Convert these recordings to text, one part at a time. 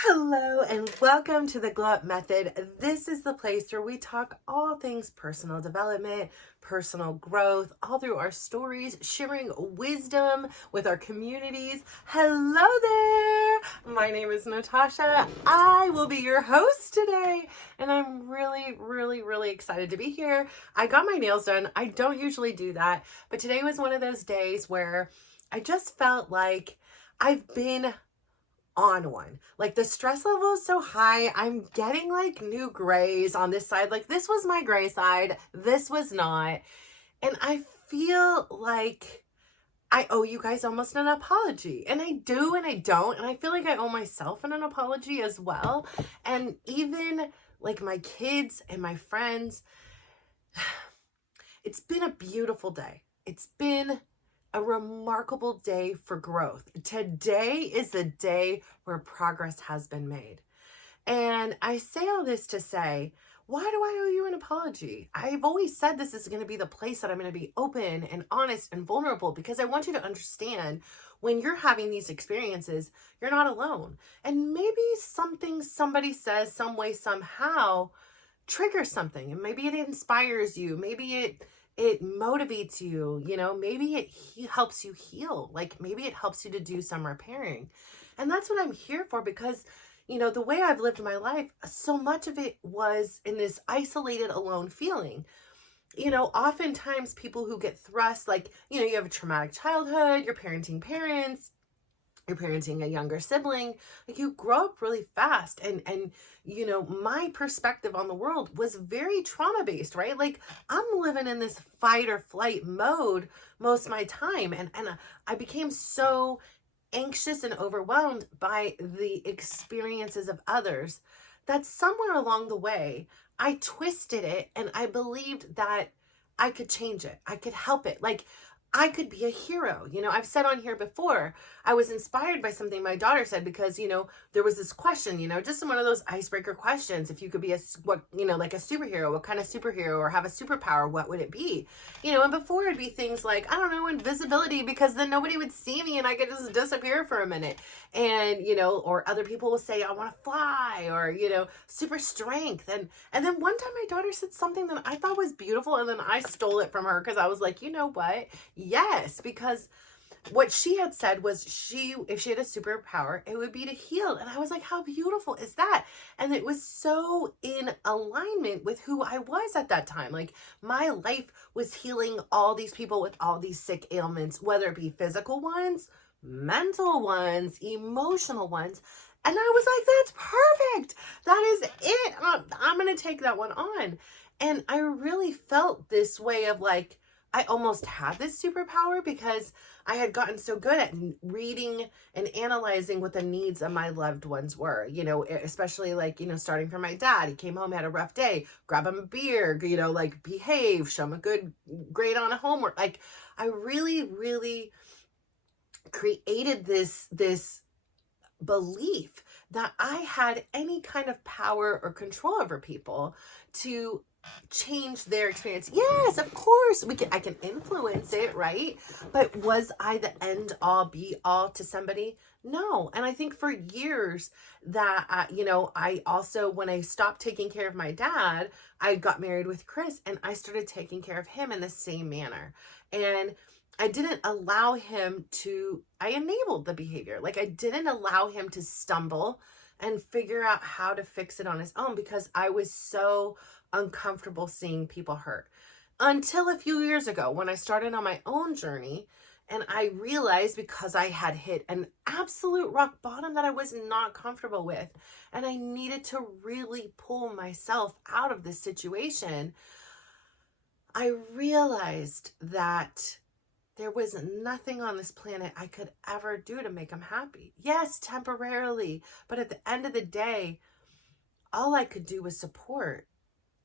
Hello and welcome to the Glow Up Method. This is the place where we talk all things personal development, personal growth, all through our stories, sharing wisdom with our communities. Hello there. My name is Natasha. I will be your host today, and I'm really excited to be here. I got my nails done. I don't usually do that, but today was one of those days where I just felt like I've been on one. Like the stress level is so high. I'm getting like new grays on this side. Like this was my gray side. This was not. And I feel like I owe you guys almost an apology. And I do and I don't. And I feel like I owe myself an apology as well. And even like my kids and my friends, it's been a beautiful day. It's been a remarkable day for growth. Today is the day where progress has been made. And I say all this to say, why do I owe you an apology? I've always said this is going to be the place that I'm going to be open and honest and vulnerable because I want you to understand when you're having these experiences, you're not alone. And maybe something somebody says some way, somehow triggers something, and maybe it inspires you. Maybe it motivates you, maybe it helps you heal. Like maybe it helps you to do some repairing. And that's what I'm here for because, the way I've lived my life, so much of it was in this isolated, alone feeling. Oftentimes people who get thrust, like, you have a traumatic childhood, you're parenting parents, you're parenting a younger sibling, like you grow up really fast. And my perspective on the world was very trauma based, right? Like I'm living in this fight or flight mode most of my time. And I became so anxious and overwhelmed by the experiences of others that somewhere along the way, I twisted it and I believed that I could change it. I could help it. Like I could be a hero. I've said on here before, I was inspired by something my daughter said because, there was this question, just one of those icebreaker questions. If you could be like a superhero, what kind of superhero, or have a superpower, what would it be? And before it'd be things like, I don't know, invisibility, because then nobody would see me and I could just disappear for a minute. And, or other people will say, I want to fly, or, super strength. And then one time my daughter said something that I thought was beautiful. And then I stole it from her because I was like, you know what? Yes, because what she had said was if she had a superpower, it would be to heal. And I was like, how beautiful is that? And it was so in alignment with who I was at that time. Like my life was healing all these people with all these sick ailments, whether it be physical ones, mental ones, emotional ones. And I was like, that's perfect. That is it. I'm going to take that one on. And I really felt this way of like, I almost had this superpower because I had gotten so good at reading and analyzing what the needs of my loved ones were, especially like, starting from my dad. He came home, had a rough day, grab him a beer, like behave, show him a good grade on a homework. Like I really created this belief that I had any kind of power or control over people to change their experience. Yes, of course, I can influence it, right? But was I the end all be all to somebody? No. And I think for years that, I also, when I stopped taking care of my dad, I got married with Chris and I started taking care of him in the same manner. And I didn't allow him I enabled the behavior. Like I didn't allow him to stumble and figure out how to fix it on his own because I was so uncomfortable seeing people hurt. Until a few years ago when I started on my own journey and I realized because I had hit an absolute rock bottom that I was not comfortable with and I needed to really pull myself out of this situation, I realized that there was nothing on this planet I could ever do to make him happy. Yes, temporarily, but at the end of the day, all I could do was support.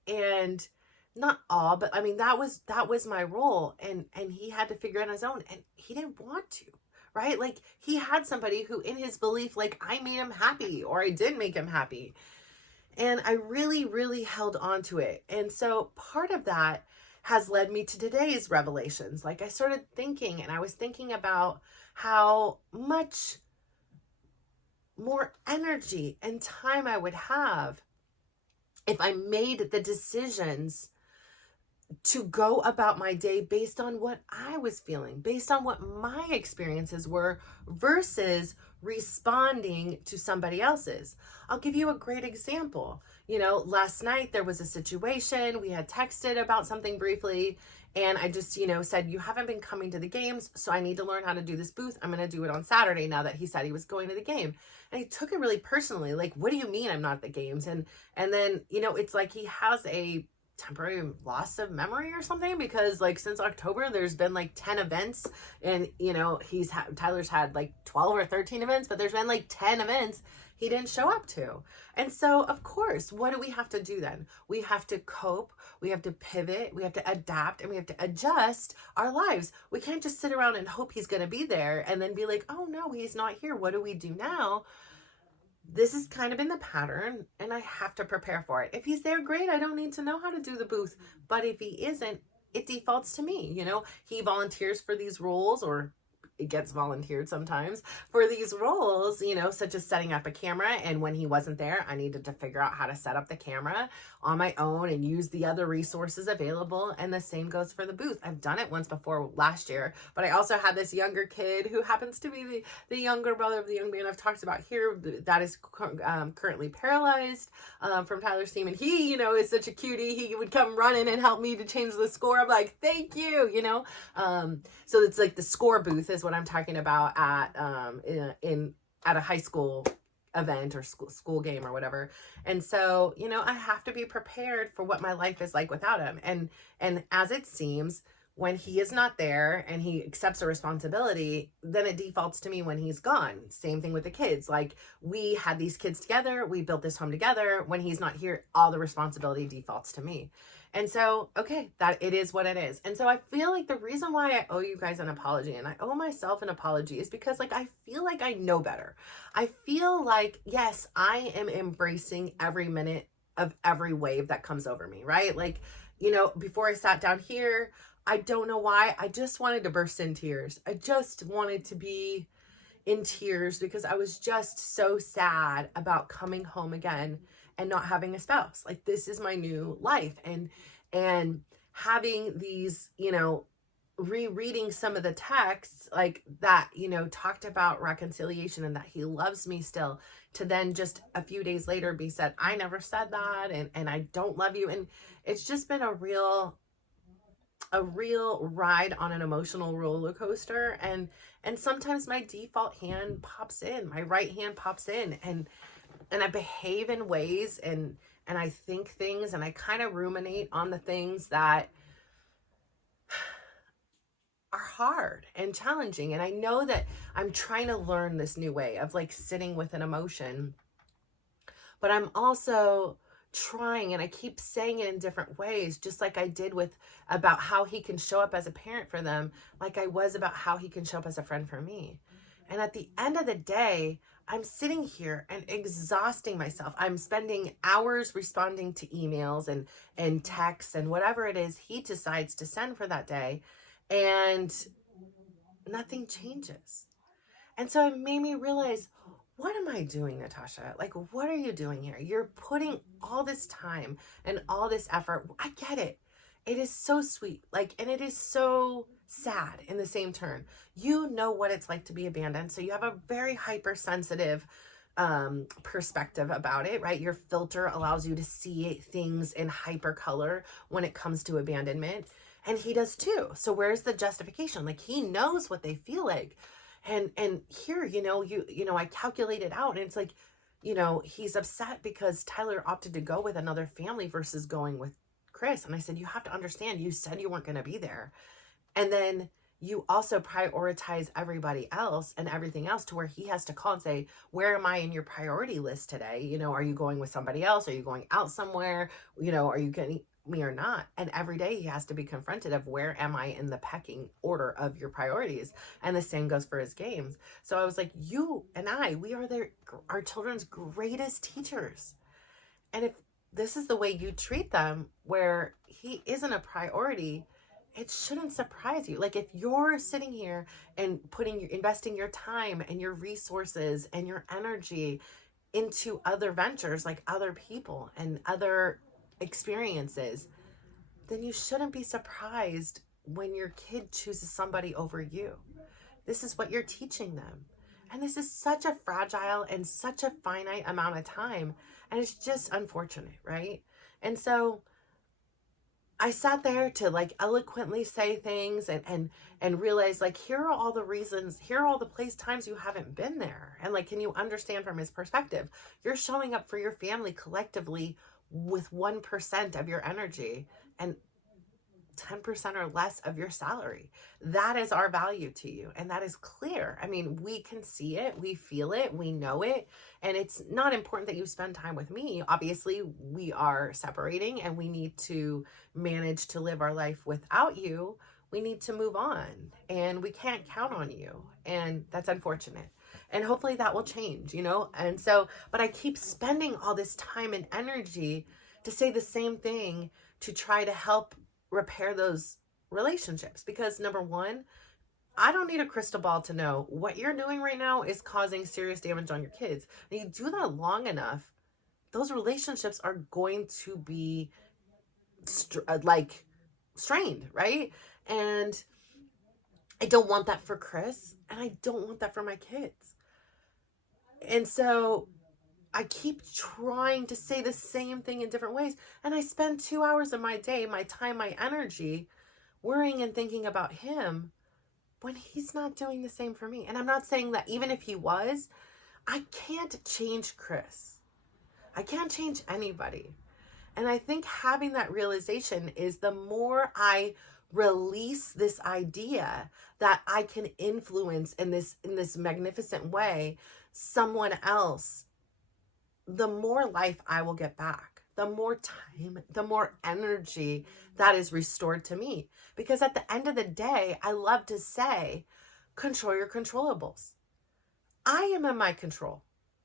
And not all, but I mean that was my role, and he had to figure it out on his own, and he didn't want to, right? Like he had somebody who in his belief, like I made him happy or I did make him happy. And I really held on to it. And so part of that has led me to today's revelations. Like I started thinking, and I was thinking about how much more energy and time I would have if I made the decisions to go about my day based on what I was feeling, based on what my experiences were versus responding to somebody else's. I'll give you a great example. Last night there was a situation, we had texted about something briefly, and I just, said, you haven't been coming to the games, so I need to learn how to do this booth. I'm going to do it on Saturday now that he said he was going to the game. And he took it really personally. Like, what do you mean I'm not at the games? And then, it's like he has a temporary loss of memory or something, because like since October there's been like 10 events, and Tyler's had like 12 or 13 events, but there's been like 10 events he didn't show up to. And so of course, what do we have to do then? We have to cope, we have to pivot, we have to adapt, and we have to adjust our lives. We can't just sit around and hope he's going to be there and then be like, oh no, he's not here, what do we do now? This has kind of been the pattern, and I have to prepare for it. If he's there, great. I don't need to know how to do the booth. But if he isn't, it defaults to me. He volunteers for these roles, or it gets volunteered sometimes for these roles, such as setting up a camera. And when he wasn't there, I needed to figure out how to set up the camera on my own and use the other resources available. And the same goes for the booth. I've done it once before last year, but I also had this younger kid who happens to be the younger brother of the young man I've talked about here that is currently paralyzed from Tyler's team. And he, is such a cutie. He would come running and help me to change the score. I'm like, thank you, so it's like the score booth is what I'm talking about at at a high school event or school game or whatever. And so, I have to be prepared for what my life is like without him. And as it seems, when he is not there and he accepts a responsibility, then it defaults to me when he's gone. Same thing with the kids. Like, we had these kids together, we built this home together. When he's not here, all the responsibility defaults to me. And so, okay, that it is what it is. And so I feel like the reason why I owe you guys an apology, and I owe myself an apology, is because like I feel like I know better. I feel like, yes, I am embracing every minute of every wave that comes over me, right? Like, before I sat down here, I don't know why, I just wanted to burst in tears. I just wanted to be in tears because I was just so sad about coming home again and not having a spouse. Like, this is my new life, and having these, rereading some of the texts like that, talked about reconciliation and that he loves me still, to then just a few days later be said, I never said that, and I don't love you. And it's just been a real ride on an emotional roller coaster. And sometimes my default hand pops in, my right hand pops in, and I behave in ways and I think things, and I kind of ruminate on the things that are hard and challenging. And I know that I'm trying to learn this new way of like sitting with an emotion, but I'm also trying, and I keep saying it in different ways, just like I did with about how he can show up as a parent for them, like I was about how he can show up as a friend for me. And at the end of the day, I'm sitting here and exhausting myself. I'm spending hours responding to emails and texts and whatever it is he decides to send for that day, and nothing changes. And so it made me realize, what am I doing, Natasha? Like, what are you doing here? You're putting all this time and all this effort. I get it. It is so sweet. Like, and it is so sad in the same turn. You know what it's like to be abandoned. So you have a very hypersensitive perspective about it, right? Your filter allows you to see things in hyper color when it comes to abandonment. And he does too. So where's the justification? Like, he knows what they feel like. And here, I calculated out, and it's like, he's upset because Tyler opted to go with another family versus going with Chris. And I said, you have to understand, you said you weren't going to be there. And then you also prioritize everybody else and everything else to where he has to call and say, where am I in your priority list today? Are you going with somebody else? Are you going out somewhere? Are you getting me or not? And every day he has to be confronted of, where am I in the pecking order of your priorities? And the same goes for his games. So I was like, you and we are our children's greatest teachers. And if this is the way you treat them, where he isn't a priority, it shouldn't surprise you. Like if you're sitting here and investing your time and your resources and your energy into other ventures, like other people and other experiences, then you shouldn't be surprised when your kid chooses somebody over you. This is what you're teaching them. And this is such a fragile and such a finite amount of time. And it's just unfortunate, right? And so I sat there to like eloquently say things and realize like, here are all the reasons, here are all the times you haven't been there. And like, can you understand from his perspective? You're showing up for your family collectively with 1% of your energy and 10% or less of your salary. That is our value to you. And that is clear. I mean, we can see it, we feel it, we know it. And it's not important that you spend time with me. Obviously, we are separating and we need to manage to live our life without you. We need to move on and we can't count on you. And that's unfortunate. And hopefully that will change, you know? And so, but I keep spending all this time and energy to say the same thing to try to help repair those relationships, because number one, I don't need a crystal ball to know what you're doing right now is causing serious damage on your kids. And you do that long enough, those relationships are going to be strained, right? And I don't want that for Chris, and I don't want that for my kids. And so I keep trying to say the same thing in different ways. And I spend 2 hours of my day, my time, my energy, worrying and thinking about him when he's not doing the same for me. And I'm not saying that even if he was, I can't change Chris. I can't change anybody. And I think having that realization is the more I release this idea that I can influence in this magnificent way someone else, the more life I will get back, the more time, the more energy that is restored to me. Because at the end of the day, I love to say, control your controllables. I am in my control.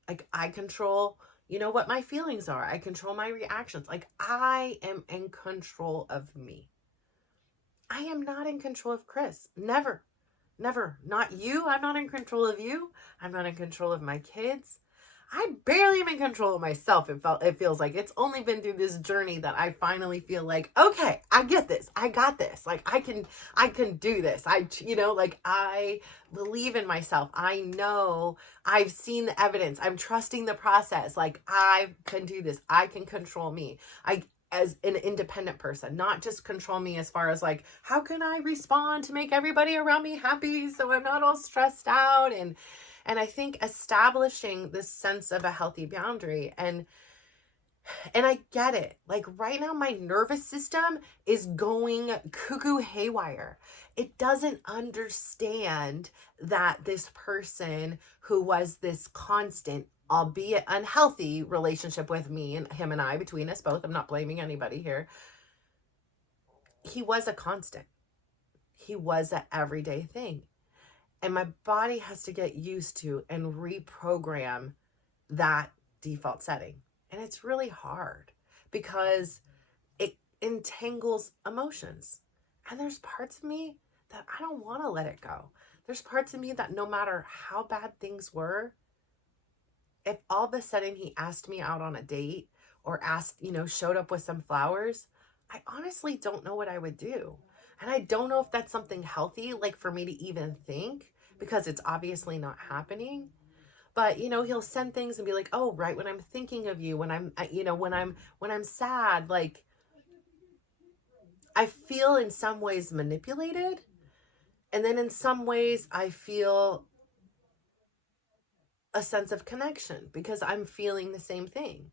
Like I control, you know, what my feelings are. I control my reactions. Like I am in control of me. I am not in control of Chris. Never, never. Not you. I'm not in control of you. I'm not in control of my kids. I barely am in control of myself. It feels like it's only been through this journey that I finally feel like, okay, I get this. I got this. Like I can do this. I believe in myself. I know I've seen the evidence. I'm trusting the process. Like I can do this. I can control me. As an independent person, not just control me as far as like, how can I respond to make everybody around me happy so I'm not all stressed out. And I think establishing this sense of a healthy boundary and I get it. Like right now, my nervous system is going cuckoo haywire. It doesn't understand that this person who was this constant, albeit unhealthy relationship with me and him and I, between us both, I'm not blaming anybody here. He was a constant. He was an everyday thing. And my body has to get used to and reprogram that default setting. And it's really hard because it entangles emotions. And there's parts of me that I don't want to let it go. There's parts of me that no matter how bad things were, if all of a sudden he asked me out on a date or showed up with some flowers, I honestly don't know what I would do. And I don't know if that's something healthy, like for me to even think, because it's obviously not happening. But, he'll send things and be like, oh, right, when I'm thinking of you, when I'm sad, like I feel in some ways manipulated. And then in some ways I feel a sense of connection because I'm feeling the same thing.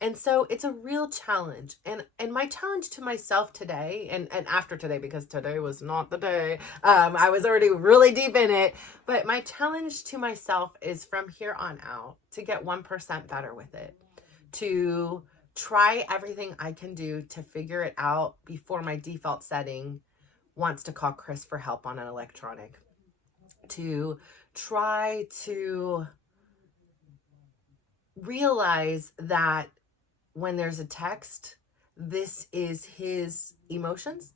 And so it's a real challenge. And my challenge to myself today and after today, because today was not the day, I was already really deep in it. But my challenge to myself is from here on out to get 1% better with it, to try everything I can do to figure it out before my default setting wants to call Chris for help on an electronic, to try to realize that when there's a text, this is his emotions.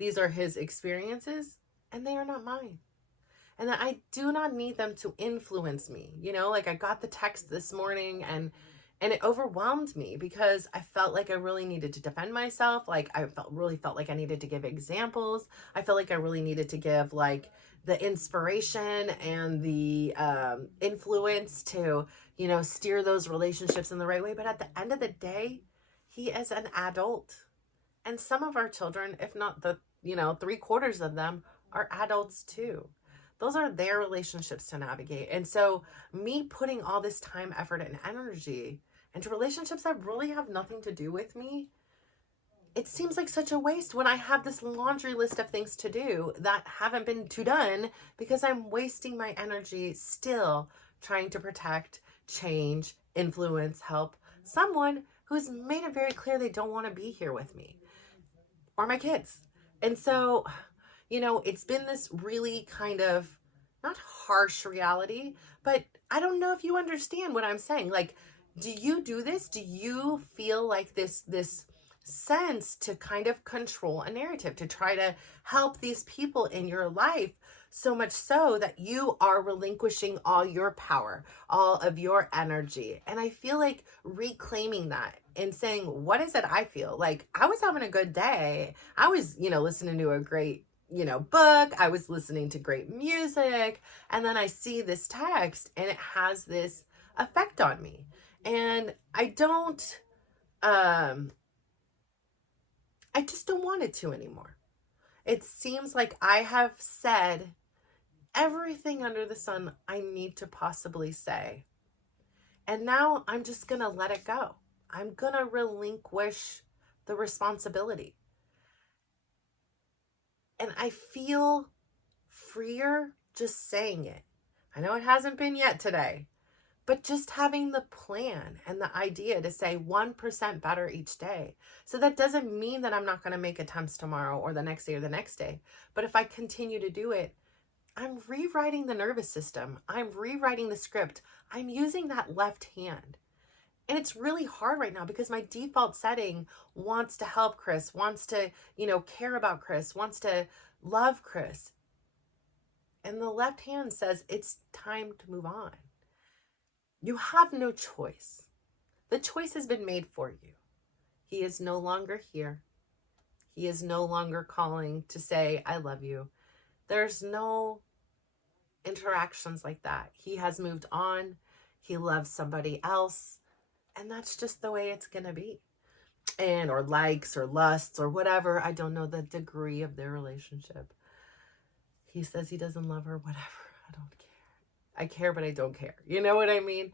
These are his experiences, and they are not mine. And that I do not need them to influence me. Like I got the text this morning, and it overwhelmed me because I felt like I really needed to defend myself. Like I really felt like I needed to give examples. I felt like I really needed to give like the inspiration and the influence to, steer those relationships in the right way. But at the end of the day, he is an adult. And some of our children, if not the, 3/4 of them, are adults too. Those are their relationships to navigate. And so me putting all this time, effort, and energy into relationships that really have nothing to do with me, it seems like such a waste when I have this laundry list of things to do that haven't been done because I'm wasting my energy still trying to protect, change, influence, help someone who's made it very clear they don't want to be here with me or my kids. And so, it's been this really kind of not harsh reality, but I don't know if you understand what I'm saying. Like, do you do this? Do you feel like this sense to kind of control a narrative, to try to help these people in your life, so much so that you are relinquishing all your power, all of your energy? And I feel like reclaiming that and saying, what is it I feel? Like I was having a good day. I was, listening to a great, book. I was listening to great music. And then I see this text and it has this effect on me. And I just don't want it to anymore. It seems like I have said everything under the sun I need to possibly say. And now I'm just going to let it go. I'm going to relinquish the responsibility. And I feel freer just saying it. I know it hasn't been yet today, but just having the plan and the idea to say 1% better each day. So that doesn't mean that I'm not going to make attempts tomorrow or the next day or the next day. But if I continue to do it, I'm rewriting the nervous system. I'm rewriting the script. I'm using that left hand. And it's really hard right now because my default setting wants to help Chris, wants to, care about Chris, wants to love Chris. And the left hand says it's time to move on. You have no choice. The choice has been made for you. He is no longer here. He is no longer calling to say, I love you. There's no interactions like that. He has moved on. He loves somebody else. And that's just the way it's going to be. Or likes or lusts or whatever. I don't know the degree of their relationship. He says he doesn't love her, whatever. I don't care. I care, but I don't care. You know what I mean?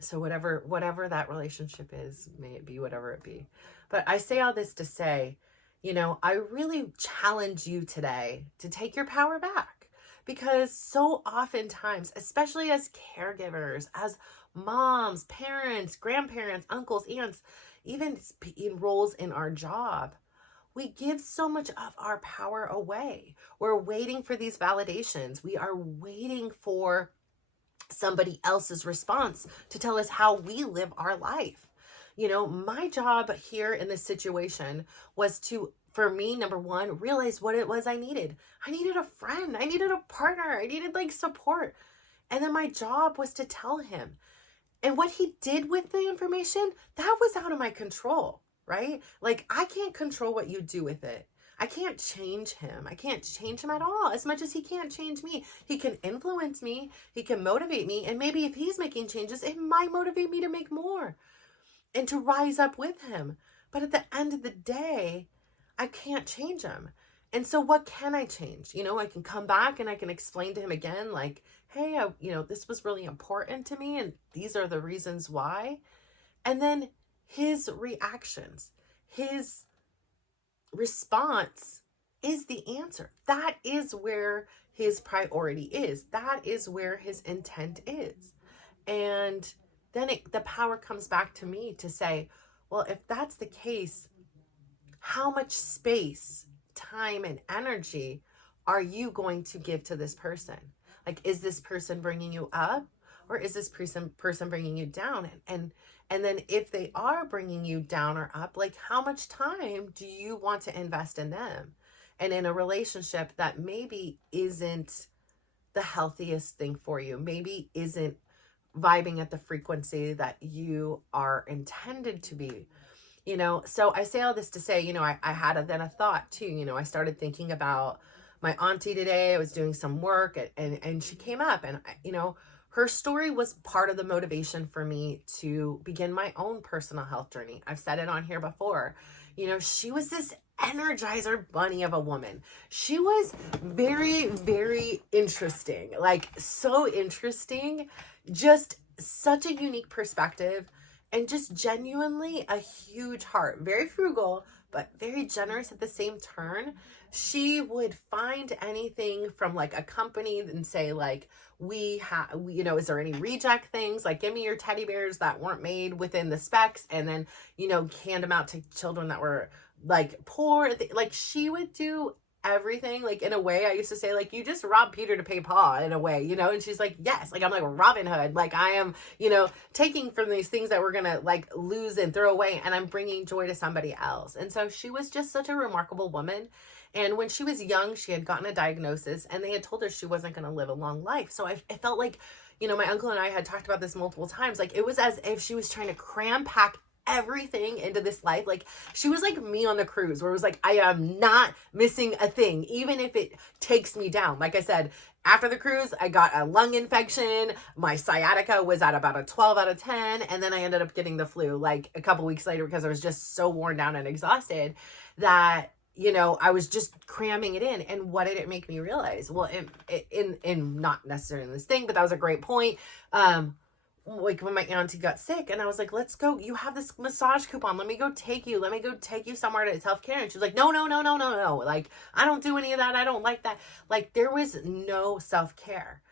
So whatever that relationship is, may it be whatever it be. But I say all this to say, I really challenge you today to take your power back. Because so oftentimes, especially as caregivers, as moms, parents, grandparents, uncles, aunts, even in roles in our job, we give so much of our power away. We're waiting for these validations. We are waiting for somebody else's response to tell us how we live our life. My job here in this situation was to, for me, number one, realize what it was I needed. I needed a friend. I needed a partner. I needed support. And then my job was to tell him. And what he did with the information, that was out of my control, right? Like I can't control what you do with it. I can't change him. I can't change him at all, as much as he can't change me. He can influence me. He can motivate me. And maybe if he's making changes, it might motivate me to make more and to rise up with him. But at the end of the day, I can't change him. And so what can I change? I can come back and I can explain to him again, like, hey, this was really important to me and these are the reasons why. And then his reactions, his response is the answer. That is where his priority is. That is where his intent is. And then the power comes back to me to say, well, if that's the case, how much space, time, and energy are you going to give to this person? Like, is this person bringing you up or is this person bringing you down? And then if they are bringing you down or up, like how much time do you want to invest in them and in a relationship that maybe isn't the healthiest thing for you, maybe isn't vibing at the frequency that you are intended to be, you know? So I say all this to say, you know, I had a thought too, you know, I started thinking about my auntie today. I was doing some work and she came up and, you know, her story was part of the motivation for me to begin my own personal health journey. I've said it on here before. You know, she was this energizer bunny of a woman. She was very, very interesting, like so interesting, just such a unique perspective and just genuinely a huge heart, very frugal, but very generous at the same turn. She would find anything from like a company and say like, you know, is there any reject things? Like, give me your teddy bears that weren't made within the specs, and then, you know, hand them out to children that were like poor. Like, she would do everything. Like, in a way, I used to say, like, you just rob Peter to pay Paul, in a way, you know? And she's like, yes, like, I'm like Robin Hood. Like, I am, you know, taking from these things that we're gonna like lose and throw away, and I'm bringing joy to somebody else. And so she was just such a remarkable woman. And when she was young, she had gotten a diagnosis and they had told her she wasn't going to live a long life. So I felt like, you know, my uncle and I had talked about this multiple times. Like, it was as if she was trying to cram pack everything into this life. Like, she was like me on the cruise, where it was like, I am not missing a thing, even if it takes me down. Like I said, after the cruise, I got a lung infection. My sciatica was at about a 12 out of 10. And then I ended up getting the flu like a couple weeks later because I was just so worn down and exhausted that, you know, I was just cramming it in. And what did it make me realize? Well, in not necessarily this thing, but that was a great point. Like when my auntie got sick and I was like, let's go, you have this massage coupon. Let me go take you somewhere to self-care. And she was like, no. Like, I don't do any of that. I don't like that. Like, there was no self-care.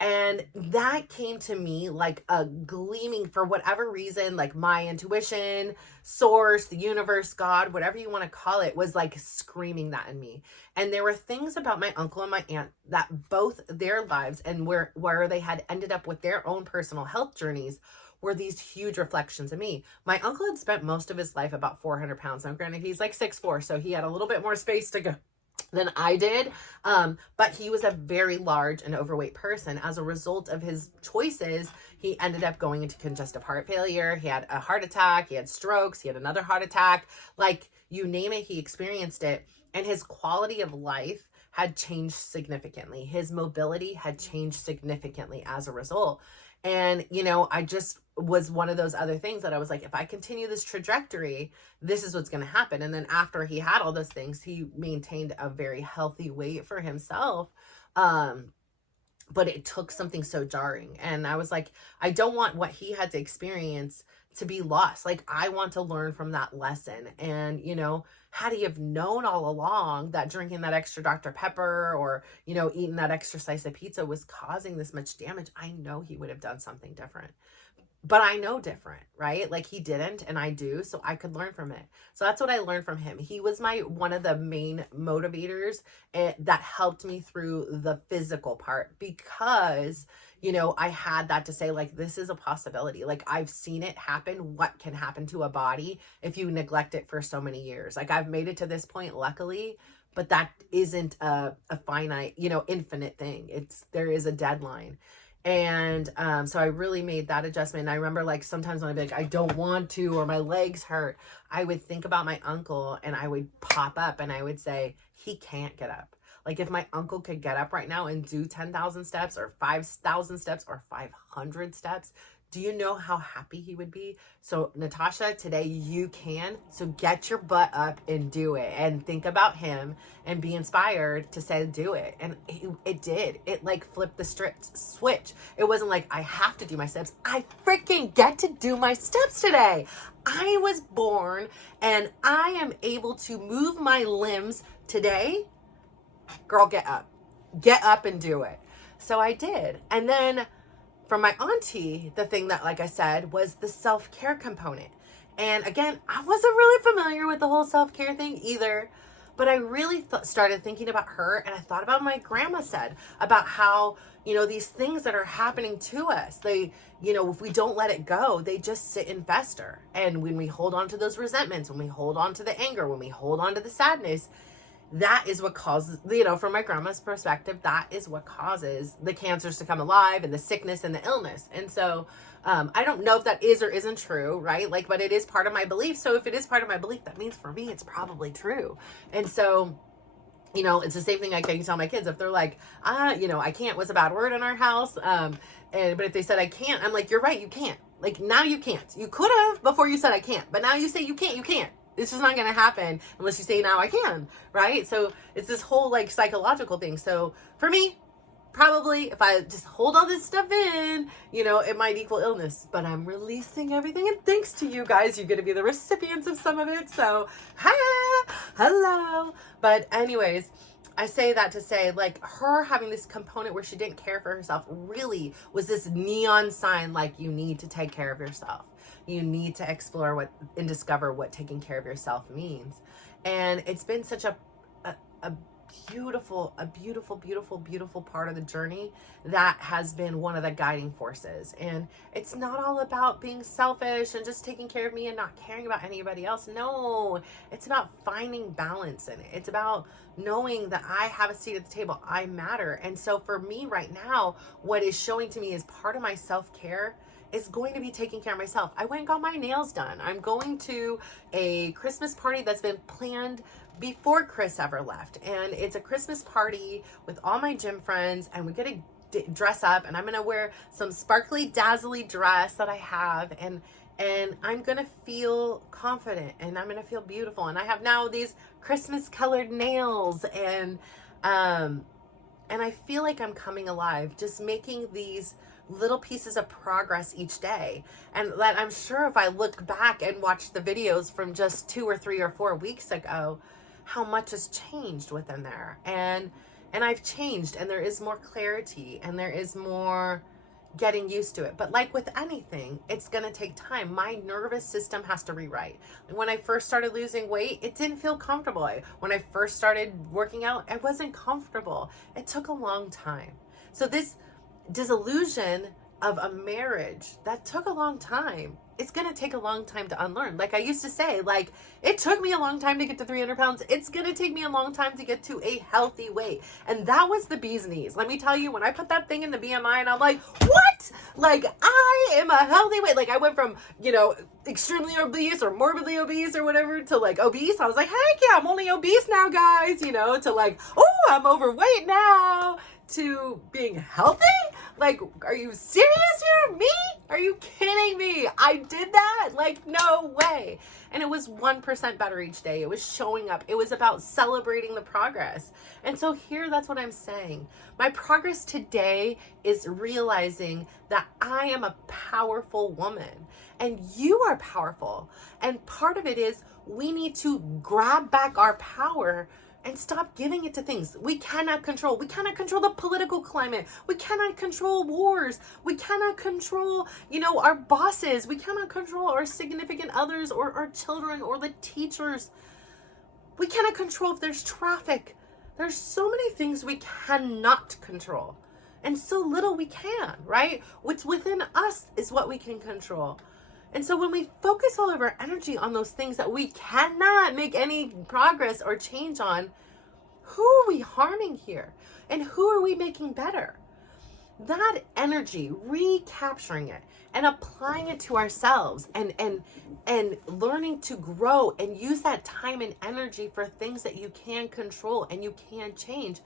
And that came to me like a gleaming, for whatever reason, like my intuition, source, the universe, God, whatever you want to call it, was like screaming that in me. And there were things about my uncle and my aunt that both their lives and where they had ended up with their own personal health journeys were these huge reflections of me. My uncle had spent most of his life about 400 pounds. Now, granted, he's like 6'4", so he had a little bit more space to go than I did. But he was a very large and overweight person. As a result of his choices, he ended up going into congestive heart failure. He had a heart attack. He had strokes. He had another heart attack. Like, you name it, he experienced it. And his quality of life had changed significantly. His mobility had changed significantly as a result. And, you know, I just was one of those other things that I was like, if I continue this trajectory, this is what's going to happen. And then after he had all those things, he maintained a very healthy weight for himself. But it took something so jarring. And I was like, I don't want what he had to experience to be lost. Like, I want to learn from that lesson. And, you know, had he have known all along that drinking that extra Dr. Pepper or, you know, eating that extra slice of pizza was causing this much damage, I know he would have done something different. But I know different, right? Like, he didn't and I do, so I could learn from it. So that's what I learned from him. He was one of the main motivators that helped me through the physical part, because, you know, I had that to say, like, this is a possibility. Like, I've seen it happen. What can happen to a body if you neglect it for so many years? Like, I've made it to this point, luckily, but that isn't a finite, you know, infinite thing. There is a deadline. And so I really made that adjustment. And I remember, like, sometimes when I'd be like, I don't want to, or my legs hurt, I would think about my uncle and I would pop up and I would say, he can't get up. Like, if my uncle could get up right now and do 10,000 steps or 5,000 steps or 500 steps, do you know how happy he would be? So, Natasha, today you can. So get your butt up and do it. And think about him and be inspired to say, do it. And it did. It like flipped the switch. It wasn't like, I have to do my steps. I freaking get to do my steps today. I was born and I am able to move my limbs today. Girl, get up. Get up and do it. So I did. And then for my auntie, the thing that, like I said, was the self-care component. And again, I wasn't really familiar with the whole self-care thing either. But I really started thinking about her, and I thought about my grandma said about how, these things that are happening to us, they, if we don't let it go, they just sit and fester. And when we hold on to those resentments, when we hold on to the anger, when we hold on to the sadness, that is what causes, from my grandma's perspective, that is what causes the cancers to come alive and the sickness and the illness. And so I don't know if that is or isn't true, right? But it is part of my belief. So if it is part of my belief, that means for me, it's probably true. And so, it's the same thing I can tell my kids if they're like, I can't was a bad word in our house. But if they said I can't, I'm like, you're right, you can't. Now you can't. You could have before you said I can't, but now you say you can't. It's just not going to happen unless you say now I can, right? So it's this whole psychological thing. So for me, probably if I just hold all this stuff in, it might equal illness, but I'm releasing everything. And thanks to you guys, you're going to be the recipients of some of it. So, hello. But anyways, I say that to say her having this component where she didn't care for herself really was this neon sign, you need to take care of yourself. You need to explore and discover what taking care of yourself means. And it's been such a beautiful part of the journey that has been one of the guiding forces. And it's not all about being selfish and just taking care of me and not caring about anybody else. No, it's about finding balance in it. It's about knowing that I have a seat at the table. I matter. And so for me right now, what is showing to me as part of my self-care is going to be taking care of myself. I went and got my nails done. I'm going to a Christmas party that's been planned before Chris ever left. And it's a Christmas party with all my gym friends, and we get to dress up, and I'm going to wear some sparkly, dazzly dress that I have. And I'm going to feel confident, and I'm going to feel beautiful. And I have now these Christmas colored nails, and I feel like I'm coming alive, just making these little pieces of progress each day. And that I'm sure if I look back and watch the videos from just 2 or 3 or 4 weeks ago, how much has changed within there. And I've changed, and there is more clarity, and there is more getting used to it. But like with anything, it's going to take time. My nervous system has to rewrite. When I first started losing weight, it didn't feel comfortable. When I first started working out, I wasn't comfortable. It took a long time. So this disillusion of a marriage that took a long time, it's going to take a long time to unlearn. I used to say, it took me a long time to get to 300 pounds. It's going to take me a long time to get to a healthy weight. And that was the bee's knees. Let me tell you, when I put that thing in the BMI and I'm like, what? I am a healthy weight. I went from, extremely obese or morbidly obese or whatever to obese. I was like, heck yeah, I'm only obese now, guys, to oh, I'm overweight now, to being healthy? Are you serious here? Me? Are you kidding me? I did that? No way. And it was 1% better each day. It was showing up. It was about celebrating the progress. And so here, that's what I'm saying. My progress today is realizing that I am a powerful woman, and you are powerful. And part of it is we need to grab back our power and stop giving it to things we cannot control. We cannot control the political climate. We cannot control wars. We cannot control, our bosses. We cannot control our significant others or our children or the teachers. We cannot control if there's traffic. There's so many things we cannot control, and so little we can, right? What's within us is what we can control. And so when we focus all of our energy on those things that we cannot make any progress or change on, who are we harming here? And who are we making better? That energy, recapturing it and applying it to ourselves and learning to grow and use that time and energy for things that you can control and you can change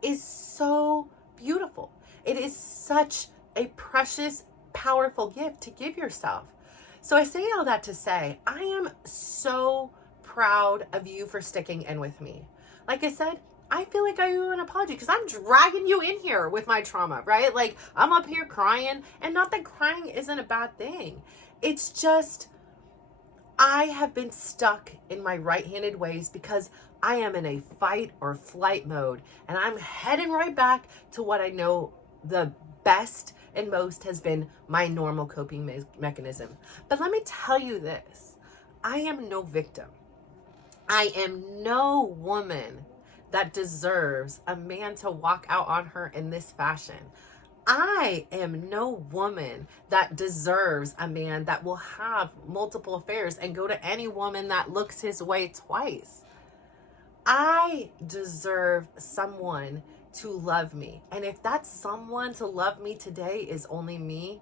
is so beautiful. It is such a precious, powerful gift to give yourself. So I say all that to say, I am so proud of you for sticking in with me. Like I said, I feel like I owe an apology because I'm dragging you in here with my trauma, right? I'm up here crying, and not that crying isn't a bad thing. It's just, I have been stuck in my right-handed ways because I am in a fight or flight mode, and I'm heading right back to what I know the best and most has been my normal coping mechanism. But let me tell you this, I am no victim. I am no woman that deserves a man to walk out on her in this fashion. I am no woman that deserves a man that will have multiple affairs and go to any woman that looks his way twice. I deserve someone to love me. And if that someone to love me today is only me,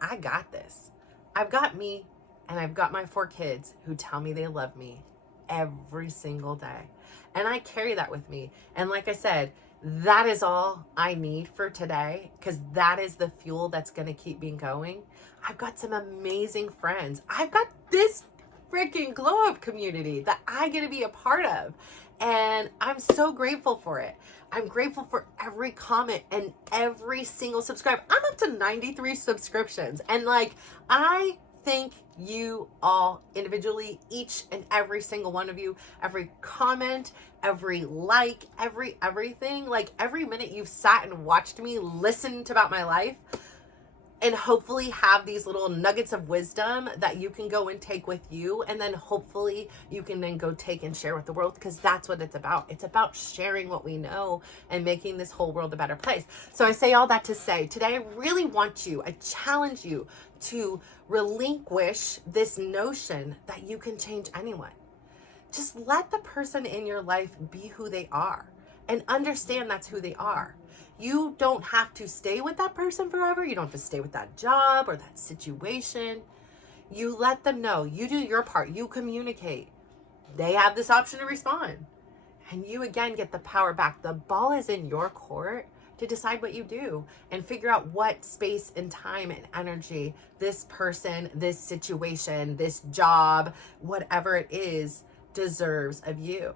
I got this. I've got me, and I've got my 4 kids who tell me they love me every single day. And I carry that with me. And like I said, that is all I need for today, because that is the fuel that's going to keep me going. I've got some amazing friends. I've got this freaking glow up community that I get to be a part of. And I'm so grateful for it. I'm grateful for every comment and every single subscribe. I'm up to 93 subscriptions. And like, I thank you all individually, each and every single one of you, every comment, every like, everything, like every minute you've sat and watched me listen to about my life and hopefully have these little nuggets of wisdom that you can go and take with you. And then hopefully you can then go take and share with the world, because that's what it's about. It's about sharing what we know and making this whole world a better place. So I say all that to say, today I really want you, I challenge you to relinquish this notion that you can change anyone. Just let the person in your life be who they are and understand that's who they are. You don't have to stay with that person forever. You don't have to stay with that job or that situation. You let them know. You do your part. You communicate. They have this option to respond. And you again get the power back. The ball is in your court to decide what you do and figure out what space and time and energy this person, this situation, this job, whatever it is, deserves of you.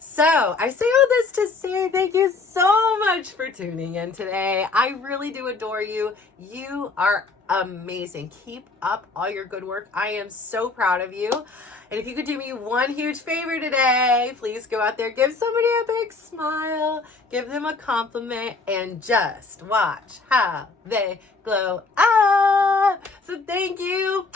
So I say all this to say thank you so much for tuning in today. I really do adore you. You are amazing. Keep up all your good work. I am so proud of you. And if you could do me one huge favor today, please go out there, give somebody a big smile, give them a compliment, and just watch how they glow up. So thank you.